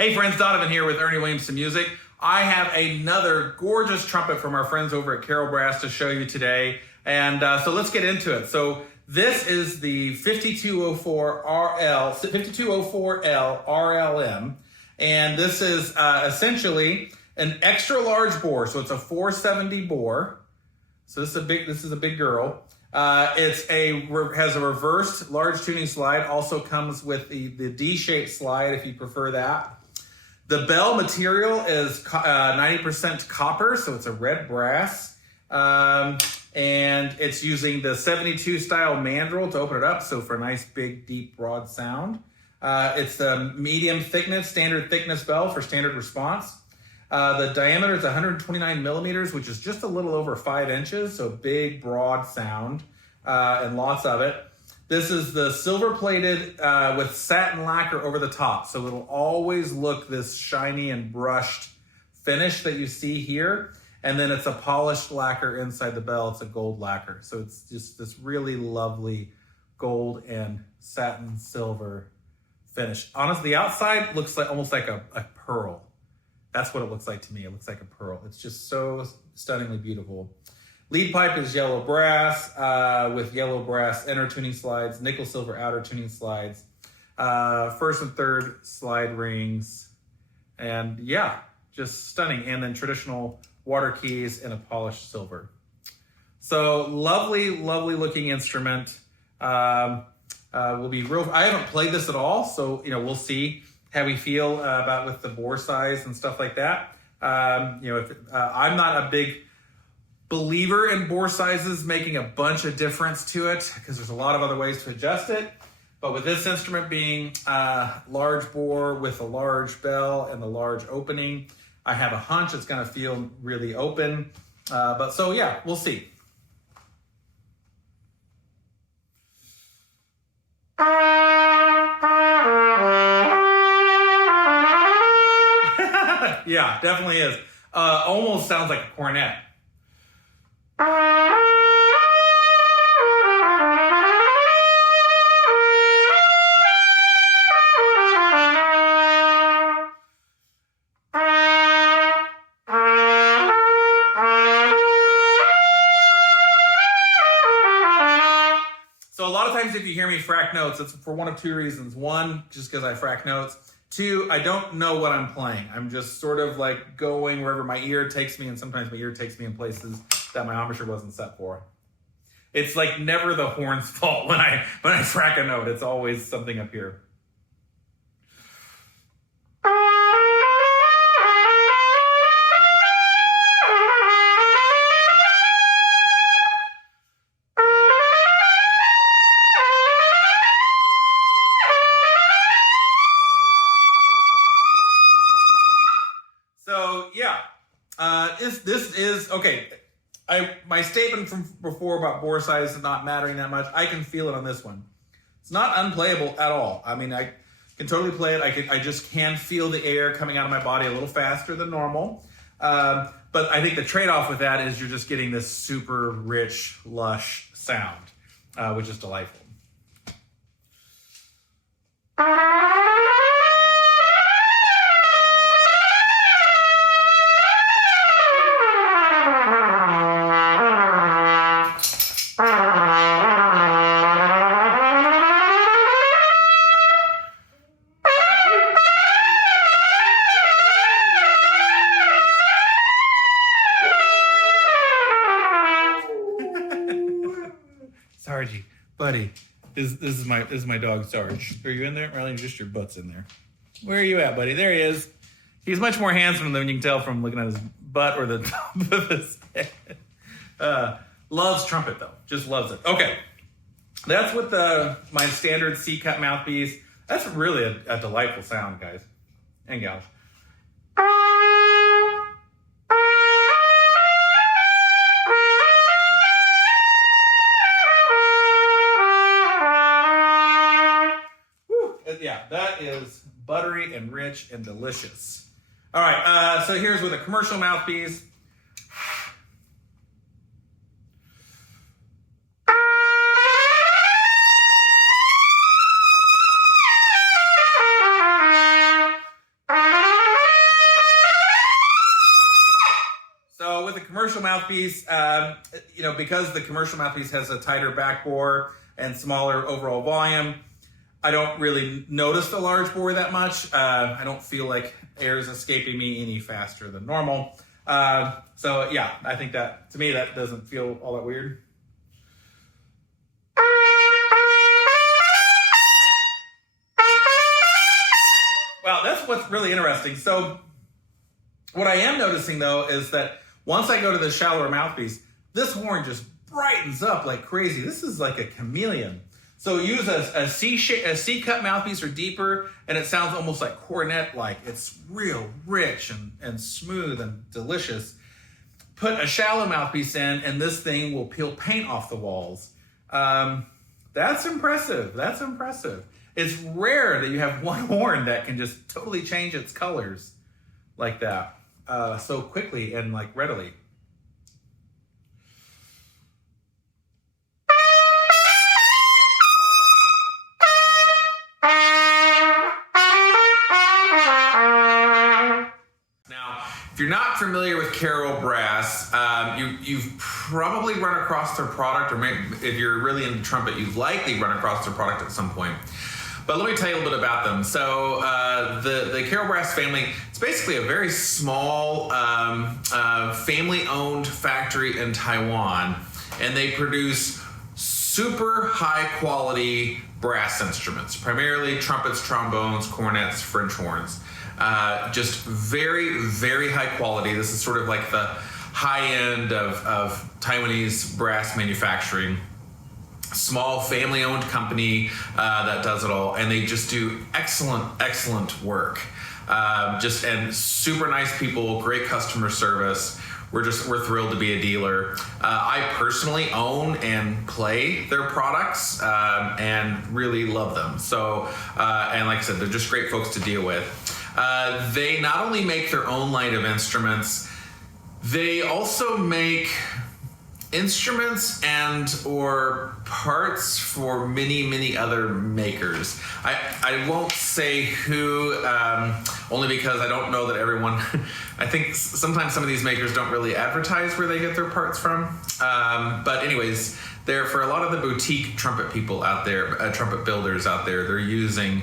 Hey friends, Donovan here with Ernie Williamson Music. I have another gorgeous trumpet from our friends over at CarolBrass to show you today. And so let's get into it. So this is the 5204L-RLM. And this is essentially an extra large bore. So it's a 470 bore. So this is a big girl. Has a reversed large tuning slide. Also comes with the D-shaped slide if you prefer that. The bell material is 90% copper, so it's a red brass. And it's using the 72 style mandrel to open it up, so for a nice big, deep, broad sound. It's the medium thickness, standard thickness bell for standard response. The diameter is 129 millimeters, which is just a little over 5 inches, so big, broad sound, and lots of it. This is the silver plated with satin lacquer over the top, so it'll always look this shiny and brushed finish that you see here. And then it's a polished lacquer inside the bell. It's a gold lacquer, so it's just this really lovely gold and satin silver finish. Honestly, the outside looks like almost like a pearl. That's what it looks like to me. It looks like a pearl. It's just so stunningly beautiful. Leadpipe is yellow brass with yellow brass inner tuning slides, nickel silver outer tuning slides, first and third slide rings, and yeah, just stunning. And then traditional water keys in a polished silver. So lovely, lovely looking instrument. Will be real. I haven't played this at all, so we'll see how we feel about with the bore size and stuff like that. I'm not a big believer in bore sizes making a bunch of difference to it because there's a lot of other ways to adjust it. But with this instrument being large bore with a large bell and the large opening, I have a hunch it's going to feel really open. But so yeah, we'll see. Yeah, definitely is. Almost sounds like a cornet. So a lot of times if you hear me frac notes, it's for one of two reasons. One, just because I frac notes. Two, I don't know what I'm playing. I'm just sort of like going wherever my ear takes me, and sometimes my ear takes me in places that my embouchure wasn't set for. It's like never the horn's fault when I frac a note. It's always something up here. So yeah, this is okay. My statement from before about bore size not mattering that much, I can feel it on this one. It's not unplayable at all. I mean, I can totally play it. I just can feel the air coming out of my body a little faster than normal. But I think the trade-off with that is you're just getting this super rich, lush sound, which is delightful. Sarge, buddy, this is my dog Sarge. Are you in there? Marlene, just your butt's in there. Where are you at, buddy? There he is. He's much more handsome than you can tell from looking at his butt or the top of his head. Loves trumpet though, just loves it. Okay, that's with my standard C-cut mouthpiece. That's really a delightful sound, guys and gals. Yeah, that is buttery and rich and delicious. All right, so here's with a commercial mouthpiece. commercial mouthpiece, because the commercial mouthpiece has a tighter back bore and smaller overall volume, I don't really notice the large bore that much. I don't feel like air is escaping me any faster than normal. So yeah, I think that, to me, that doesn't feel all that weird. Well, that's what's really interesting. So what I am noticing though is that once I go to the shallower mouthpiece, this horn just brightens up like crazy. This is like a chameleon. So use a C-cut mouthpiece or deeper, and it sounds almost like cornet-like. It's real rich and smooth and delicious. Put a shallow mouthpiece in, and this thing will peel paint off the walls. That's impressive. That's impressive. It's rare that you have one horn that can just totally change its colors like that so quickly and like readily. If you're not familiar with CarolBrass, you've probably run across their product, or maybe if you're really into trumpet, you've likely run across their product at some point. But let me tell you a little bit about them. So the CarolBrass family, it's basically a very small family-owned factory in Taiwan, and they produce super high-quality brass instruments, primarily trumpets, trombones, cornets, French horns. Just very, very high quality. This is sort of like the high end of Taiwanese brass manufacturing. Small family-owned company that does it all, and they just do excellent work. And super nice people, great customer service. We're thrilled to be a dealer. I personally own and play their products and really love them. So, and like I said, they're just great folks to deal with. They not only make their own line of instruments, they also make instruments and or parts for many other makers. I won't say who, only because I don't know that everyone, I think sometimes some of these makers don't really advertise where they get their parts from. But anyways, they're for a lot of the boutique trumpet people out there, trumpet builders out there, they're using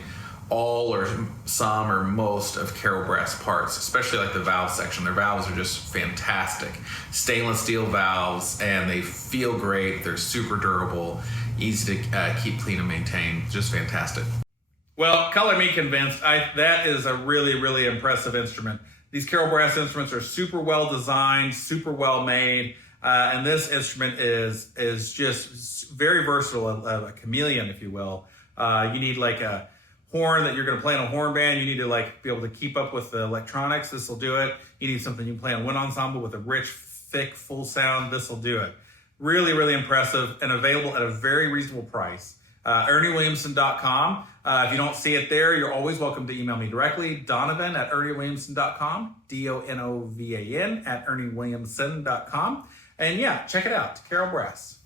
all or some or most of CarolBrass parts, especially like the valve section. Their valves are just fantastic. Stainless steel valves, and they feel great. They're super durable, easy to keep clean and maintain. Just fantastic. Well, color me convinced. That is a really impressive instrument. These CarolBrass instruments are super well designed, super well made, and this instrument is just very versatile, a chameleon, if you will. You need like a horn that you're going to play in a horn band. You need to like be able to keep up with the electronics. This will do it. You need something you can play on wind ensemble with a rich, thick, full sound. This will do it. Really impressive and available at a very reasonable price. ErnieWilliamson.com. If you don't see it there, you're always welcome to email me directly. Donovan at ErnieWilliamson.com. DONOVAN at ErnieWilliamson.com. And yeah, check it out. CarolBrass.